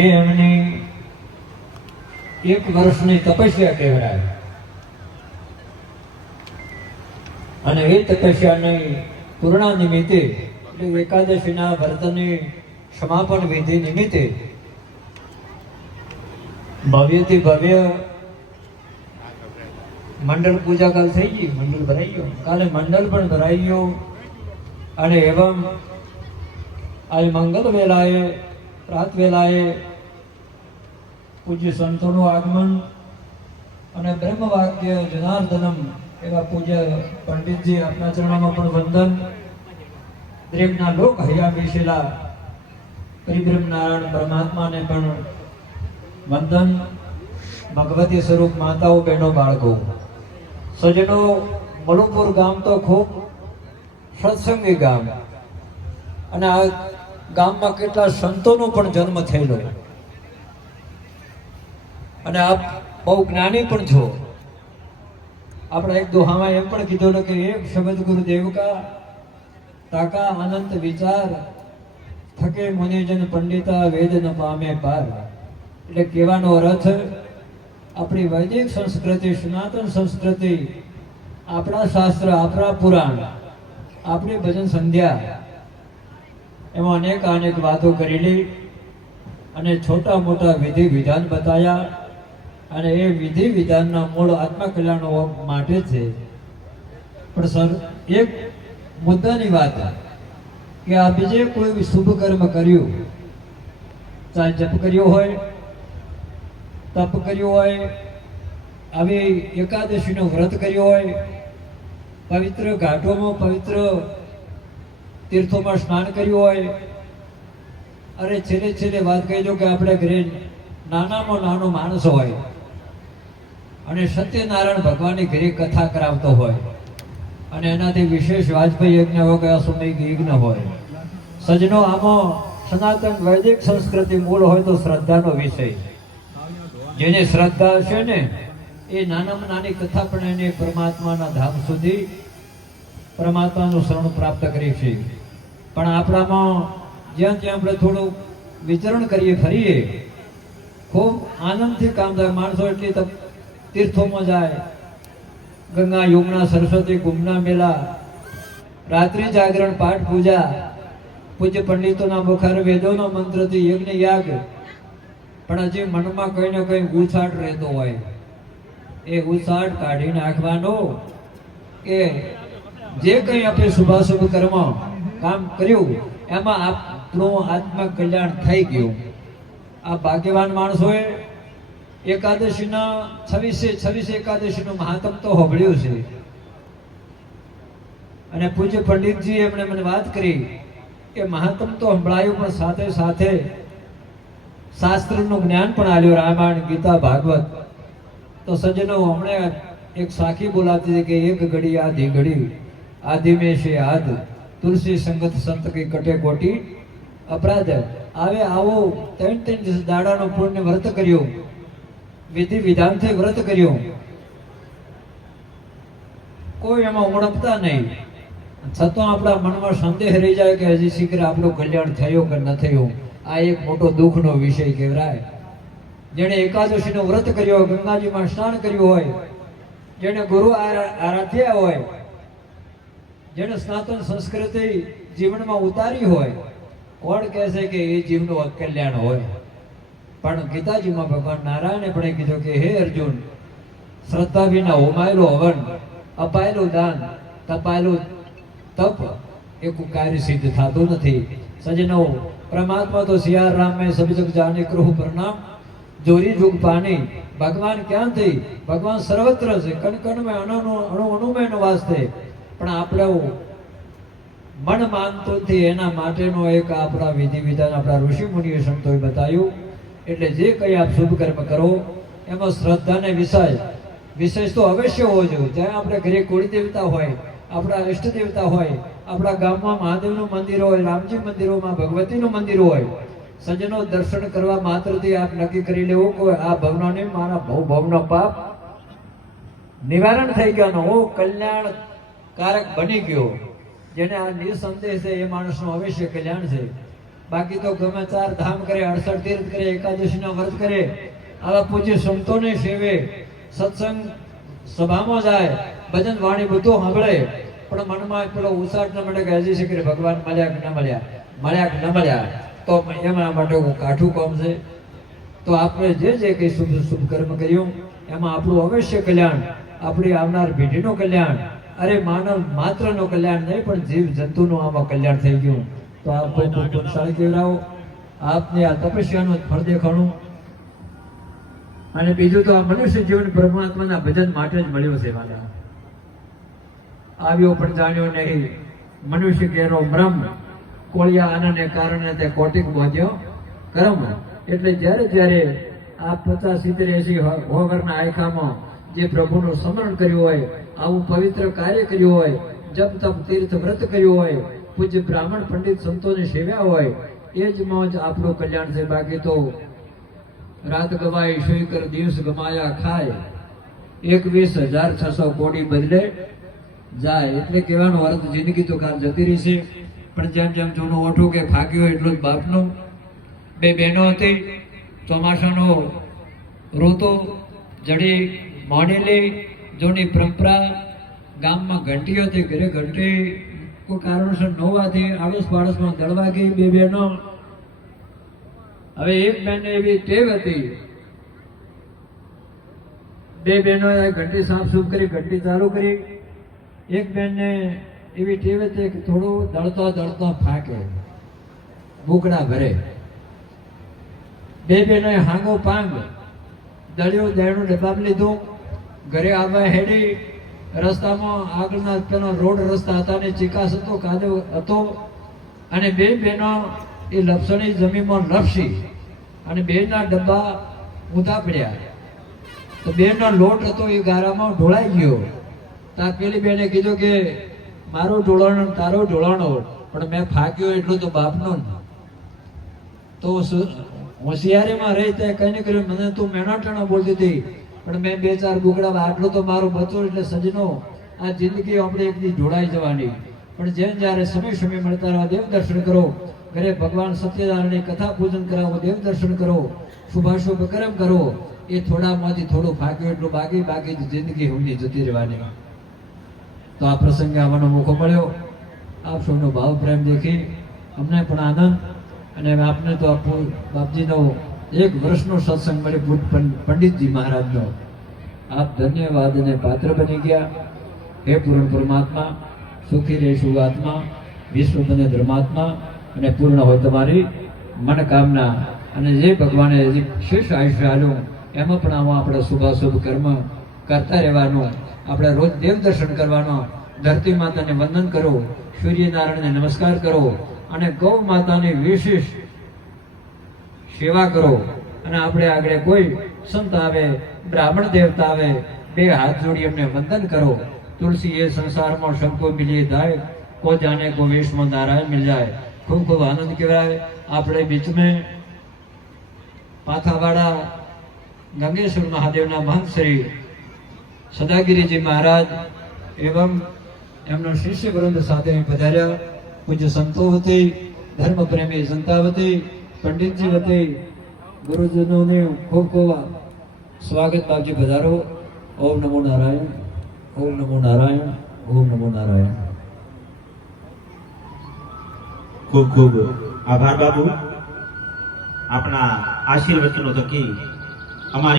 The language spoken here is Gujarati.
એમની 1 વર્ષની તપસ્યા કહેવાય અને એ તપસ્યાની પૂર્ણા નિમિત્તે એટલે એકાદશીના વ્રતની સમાપન વિધિ નિમિત્તે ભવ્યથી ભવ્ય મંડળ પૂજા કાલ થઈ ગઈ. મંડળ ભરાઈ ગયો, કાલે મંડળ પણ ભરાઈ ગયો અને એવમ આજે મંગલ વેલાએ રાત વેલાએ પૂજ્ય સંતોનું આગમન અને બ્રહ્મ વાક્ય જનાર્દનમ એવા પૂજ્ય પંડિતજી આપના ચરણોમાં પણ વંદન. દરેકના લોક હૈયા બેસેલા પરિબ્રહ્મ નારાયણ પરમાત્માને પણ વંદન. ભગવતી સ્વરૂપ માતાઓ, બહેનો, બાળકો, સજ્જનો, મલુપુર ગામ તો ખૂબ સત્સંગી ગામ અને આ ગામમાં કેટલા સંતોનો પણ જન્મ થયેલો અને આપ બહુ જ્ઞાની પણ છો. આપણે એક દોહામાં એમ પણ કીધું કે એક શબ્દ ગુરુદેવ કા તાકા અનંત વિચાર થકે મુનિજન પંડિતા વેદ ન પામે પાર. એટલે કહેવાનો અર્થ આપણી વૈદિક સંસ્કૃતિ, સનાતન સંસ્કૃતિ, આપણા શાસ્ત્ર, આપણા પુરાણ, આપણી ભજન સંધ્યા એમાં અનેક વાતો કરેલી અને છોટા મોટા વિધિ વિધાન બતાવ્યા અને એ વિધિ વિધાનના મૂળ આત્મકલ્યાણ માટે છે. પણ સર એક મુદ્દાની વાત કે આ બીજે કોઈ શુભ કર્મ કર્યું, ચાહે જપ કર્યો હોય, તપ કર્યું હોય, આવી એકાદશીનું વ્રત કર્યું હોય, પવિત્ર ઘાટોમાં પવિત્ર તીર્થોમાં સ્નાન કર્યું હોય, અરે છેલ્લે વાત કહી દો કે આપણે ઘરે નાનામાં નાનો માણસ હોય અને સત્યનારાયણ ભગવાનની ઘરે કથા કરાવતો હોય અને એનાથી વિશેષ વાજપેયી યજ્ઞ હોય કે અશ્વમેઘ યજ્ઞ હોય. સજનો આમાં સનાતન વૈદિક સંસ્કૃતિ મૂળ હોય તો શ્રદ્ધાનો વિષય. જેની શ્રદ્ધા હશે ને એ નાનામાં નાની કથા પણ એને પરમાત્માના ધામ સુધી પરમાત્માનું શરણ પ્રાપ્ત કરી છે. પણ આપણામાં જ્યાં ત્યાં આપણે થોડું વિચરણ કરીએ, ફરીએ, ખૂબ આનંદથી કામ થાય. માણસો એટલી તીર્થોમાં જાય, ગંગા, યમુના, સરસ્વતી, કુંભના મેળા, રાત્રિ જાગરણ, પાઠ પૂજા, પૂજ્ય પંડિતોના મુખાર વેદોનો મંત્રથી યજ્ઞ યાગ. પણ હજી મનમાં કઈ ને કઈ ઉછાટ રહેતો હોય, એ ઉછાટ કાઢી નાખવાનો કે જે કંઈ આપણે શુભાશુભ કર્મ કામ કર્યું એમાં આપણું આત્મ કલ્યાણ થઈ ગયું. આ ભાગ્યવાન માણસોએ એકાદશીના 26 એકાદશીનું મહાત્મ તો સાંભળ્યું છે અને પૂજ્ય પંડિતજી એમણે મને વાત કરી કે મહાત્મ તો સંભળાયું પણ સાથે સાથે શાસ્ત્રનું જ્ઞાન પણ આલ્યું, રામાયણ, ગીતા, ભાગવત. તો સજ્જનો હમણાં એક સાખી બોલાતી હતી કે એક ઘડી આધી ઘડી આધી મેં છે આધ તુલસી સંગત સંત કી કટે કોટી અપરાધ. આવે આવો 3 દાડાનો પુણ્ય વ્રત કર્યું, વિધિ વિધાનથી વ્રત કર્યું, કોઈ એમાં ઉણપતા નહીં, છતાં આપણા મનમાં સંદેહ રહી જાય કે હજી શીઘ્ર આપણું કલ્યાણ થયું કે ન થયું. આ એક મોટો દુઃખનો વિષય કહેવાય. જેણે એકાદશીનું વ્રત કર્યું હોય, ગંગાજીમાં સ્નાન કર્યું હોય, જેણે ગુરુ આરાધ્યા હોય, જેણે સનાતન સંસ્કૃતિ જીવનમાં ઉતારી હોય, કોણ કહે છે કે એ જીવનું અકલ્યાણ હોય? પણ ગીતાજીમાં ભગવાન નારાયણે પણ કીધું કે હે અર્જુન, શ્રદ્ધા વિના હોમાયેલું હવન, અપાયેલું દાન, તપાયેલું તપ એ કોઈ કાર્ય સિદ્ધ થતું નથી. સજનો પરમાત્મા તો સિયાર રામ મેં સભી જગ જાને કૃહ પ્રણામ જોરી જુગ પાની. ભગવાન ક્યાંથી? ભગવાન સર્વત્ર છે, કણ કણ મેં અણુ મેં વાસ છે. પણ આપણે મન માનતોથી એના માટેનો એક આપણા વિધિ વિધાન આપણા ઋષિ મુનિએ સંતોએ બતાવ્યું. એટલે જે કંઈ આપ શુભ કર્મ કરો એમાં શ્રદ્ધાને વિશેષ તો અવશ્ય હોવો જોઈએ. ત્યાં આપણે ઘરે કુળી દેવતા હોય, આપણા ઇષ્ટ દેવતા હોય, આપણા ગામમાં મહાદેવનું મંદિર હોય, રામજી મંદિરોમાં ભગવતીનું મંદિર હોય. સજ્જનો દર્શન કરવા માત્રથી આપ નક્કી કરી લેવું કે આ ભવનો મારા ભવનો પાપ નિવારણ થઈ ગયો, હું કલ્યાણકારક બની ગયો. જેને આ નિસંદેહ છે એ માણસનું અવશ્ય કલ્યાણ છે. બાકી તો ગમે 4 ધામ કરે, 68 તીર્થ કરે, એકાદશીના વ્રત કરે, આવા પૂજ્ય સંતોને સેવે, સત્સંગ સભામાં જાય, ભજન વાણી બધું સાંભળે, પણ મનમાં પેલો ઉસાટ ન મળે કે હજી શીખરે ભગવાન મળ્યા કે ન મળ્યા, મળ્યા કે ન મળ્યા, તો એમના માટે કાઠું કામ છે. તો આપણે જે કંઈ શુભ કર્મ કર્યું એમાં આપણું અવશ્ય કલ્યાણ, આપણી આવનાર પેઢીનું કલ્યાણ, અરે માનવ માત્રનું કલ્યાણ નહીં પણ જીવ જંતુનું આમાં કલ્યાણ થઈ ગયું. તો આપ બહુ પુણ્યશાળી કહેવાઓ. આપને આ તપસ્યાનું ફળ દેખાણું. અને બીજું તો આ મનુષ્ય જીવન પરમાત્માના ભજન માટે જ મળ્યો છે. વાલા આવ્યો પણ જાણ્યો નહીં, મનુષ્ય કેરો બ્રહ્મ, કોળિયા આનંદને કારણે તે કોટિક બોધ્યો કર્મ. એટલે જ્યારે આ 50, 70, 80 વર્ષના આયખામાં જે પ્રભુનું સ્મરણ કર્યું હોય, આવું પવિત્ર કાર્ય કર્યું હોય, જપ તપ તીર્થ વ્રત કર્યું હોય, પૂજ્ય બ્રાહ્મણ પંડિત સંતોને સેવ્યા હોય, એ જ મોજ આપણું કલ્યાણ છે. બાકી તો રાત ગવાઈ સોઈ કર દિવસ ગમાયા ખાય, 21,600 કોડી બદલે જાય. એટલે કહેવાનો અર્થ જિંદગી તો કાલ જતી રહી છે, પણ જેમ જેમ જૂનું ઓઠું કે ફાક્યું એટલું જ બાપનું. 2 બહેનો હતી, ચોમાસાનો ઋતુ, જડી મોડેલી જૂની પરંપરા, ગામમાં ઘંટી હતી, ઘરે ઘંટી કોઈ કારણસર ન હોવાથી આડોશ પાડોશમાં દળવા ગઈ 2 બહેનો. હવે એક બહેનને એવી ટેવ હતી, 2 બહેનોએ ઘંટી સાફ કરી, ઘંટી ચાલુ કરી. એક બહેનને એવી ટેવ હતી કે થોડું દળતો ફાંકે, બુકડા ભરે. 2 બહેનોએ હાંગો પાંગ દળ્યું, દેણું ડબ્બામાં લીધું, ઘરે આવવા હેડી. રસ્તામાં આગળના પેલો રોડ રસ્તા હતા ને ચિકાસ હતો, કાદવ હતો, અને 2 બહેનો એ લપસણી જમીનમાં લપસી અને 2ના ડબ્બા ઊંધા પડ્યા. તો 2નો લોટ હતો એ ગારામાં ઢોળાઈ ગયો. ત્યાં પેલી બેને કીધું કે મારું ઢોળાણો તારો ઢોળાણો, પણ મેં ફાક્યો એટલું તો બાપનું. તો હોશિયારીમાં રહી તે કઈ ને કર્યું, મને તું મેણાટાણો બોલતી હતી, પણ મેં 2-4 બુકડા, આટલું તો મારું બચો. એટલે સજનો, આ જિંદગી આપણે એકદી ઢોળાઈ જવાની, પણ જેમ જ્યારે સમય મળતા રહો, દેવ દર્શન કરો, ઘરે ભગવાન સત્યનારાયણની કથા પૂજન કરાવો, દેવ દર્શન કરો, શુભાશુભ કર્મ કરો. એ થોડામાંથી થોડું ફાક્યું એટલું બાકી જિંદગી હુંની જતી રહેવાની. તો આ પ્રસંગે આવવાનો મોકો મળ્યો. આપ સૌનો ભાવ પ્રેમ દેખી અમને પણ આનંદ, અને આપને તો બાપજીનો 1 વર્ષનો સત્સંગ મળ્યો, પંડિતજી મહારાજનો. આપ ધન્યવાદને પાત્ર બની ગયા. હે પૂર્ણ પરમાત્મા, સુખી રહે શુભાત્મા, વિશ્વ બને ધર્માત્મા, અને પૂર્ણ હોય તમારી મનકામના. અને જે ભગવાને જે શેષ આયુષ્ય આલ્યું એમાં પણ આમાં આપણે શુભાશુભ કર્મ કરતા રહેવાનું. આપણે રોજ દેવ દર્શન કરવાનો, ધરતી માતાને વંદન કરો, સૂર્યનારાયણને નમસ્કાર કરો, અને ગૌ માતાની વિશેષ સેવા કરો. અને આપણે આગળ કોઈ સંત આવે, બ્રાહ્મણ દેવતા આવે, 2 હાથ જોડી એમને વંદન કરો. તુલસી એ સંસારમાં સબકો મિલીએ દાય, કો જાને કો વેશમાં નારાયણ મિલ જાય. ખૂબ ખૂબ આનંદ કહેવાય. આપણે બીચ में પાથાવાડા ગંગેશ્વર મહાદેવના મહંત શ્રી સદાગીરીજી મહારાજ એવં એમનો શિષ્ય વૃંદ સાથે પધાર્યા. પૂજ્ય સંતો વતી, ધર્મ પ્રેમી સંતા વતી, પંડિતજી વતી, ગુરુજનોને ખૂબ ખૂબ સ્વાગત. બાપજી પધારો. ઓમ નમો નારાયણ, ઓમ નમો નારાયણ, ઓમ નમો નારાયણ. ખૂબ ખૂબ આભાર બાપુ. આપના આશીર્વચનો થકી અમારી